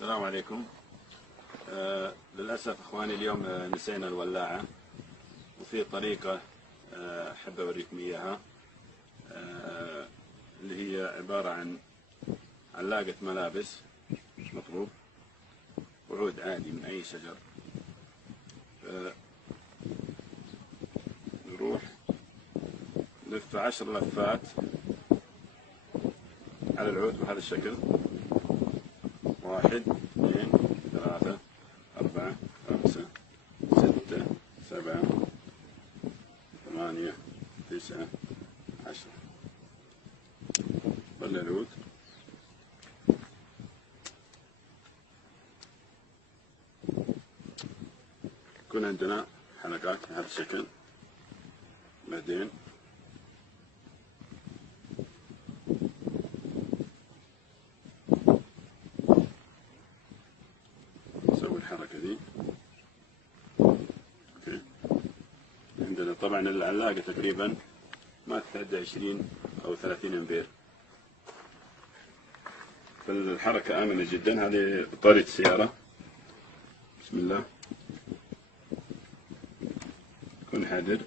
السلام عليكم. للأسف إخواني اليوم نسينا الولاعة، وفي طريقة أحب أوريكم إياها، اللي هي عبارة عن علاقة ملابس مطلوب وعود عادي من أي شجر. نروح نلف 10 لفات على العود بهذا الشكل: 1 2 3 4 5 6 7 8 9 10. طلع العود، يكون عندنا حلقات بهذا الشكل. بعدين نسوي الحركة دي. اوكي، عندنا طبعا العلاقة تقريبا ما تتعدى 20 أو 30 امبير، فالحركة آمنة جدا. هذه بطارية السيارة. بسم الله، كن حذر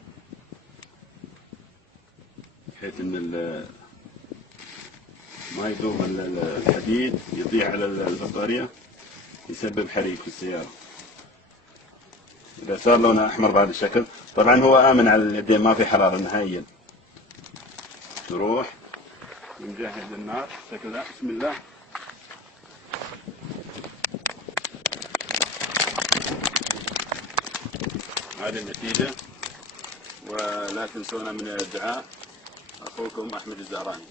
بحيث ان ما يذوب الحديد يضيع على البطارية، يسبب حريق في السيارة. إذا صار لونها أحمر بهذا الشكل، طبعا هو آمن على اليدين، ما في حرارة نهائيا. نروح نجهز النار بالشكل ذا. بسم الله. هذه النتيجة، ولا تنسونا من الدعاء. أخوكم أحمد الزهراني.